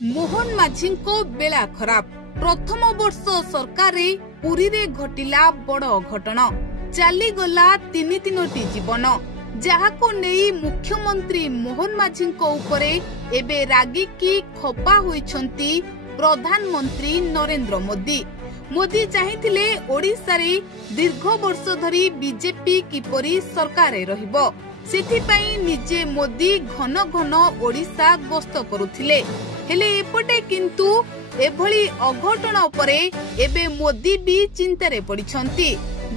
मोहन माझी बेला खराब प्रथम वर्ष सरकार पुरी रे घटिला बड़ अघटन चलीगला तीन तीनोटी जीवन जहाको नेई मुख्यमंत्री मोहन माझी उपरे एबे रागिकी खपा होइछंती प्रधानमंत्री नरेंद्र मोदी। मोदी चाहिथिले ओडिसा रे दीर्घ वर्ष धरी बीजेपी किपरि सरकार रहिबो सेथिपाई निजे मोदी घन घन ओडिसा गस्त करुथिले हेले एपटे किंतु एभली अघटन उपरे एबे मोदी भी चिंतारे पड़िछंती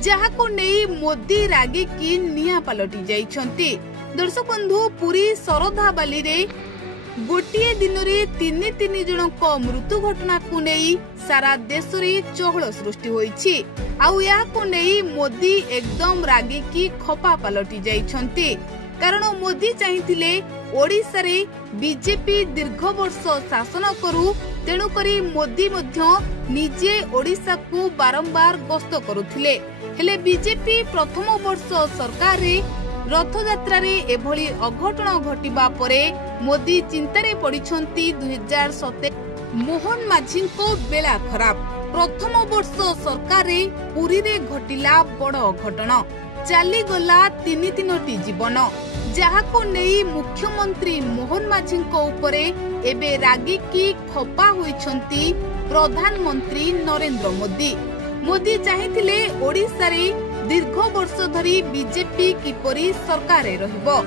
जहाको नेई मोदी रागी की निया पलटि जाइछंती। दर्शक बंधु पुरी सरधाबाली रे गोटिए दिन रे तीन जनक मृत्यु घटना को नहीं सारा देश रे चहल सृष्टि होईछि आउ याको नहीं मोदी एकदम रागी की खपा पलटि जाइछंती कारण मोदी चाहिथिले ओडिसा रे बीजेपी दीर्घ वर्ष शासन करू तेणु करी मोदी मध्य निजे ओडिसा को बारंबार गस्त करुथिले हेले बीजेपी प्रथम वर्ष सरकार रे रथ यात्रा रे एभली अघटन घटिबा परे मोदी चिंतारे पड़िछंती 2017 मोहन माझी बेला खराब प्रथम वर्ष सरकार रे पुरी रे घटिला बड़ अघटन चलीगला तीन तीनोटी जीवन जहाको नेई मुख्यमंत्री मोहन माझी उपरे एबे रागिकी खपा होइछंती प्रधानमंत्री नरेंद्र मोदी। मोदी चाहिथिले ओडिसा रे दीर्घ वर्ष धरी बीजेपी किपरि सरकार रहिबो।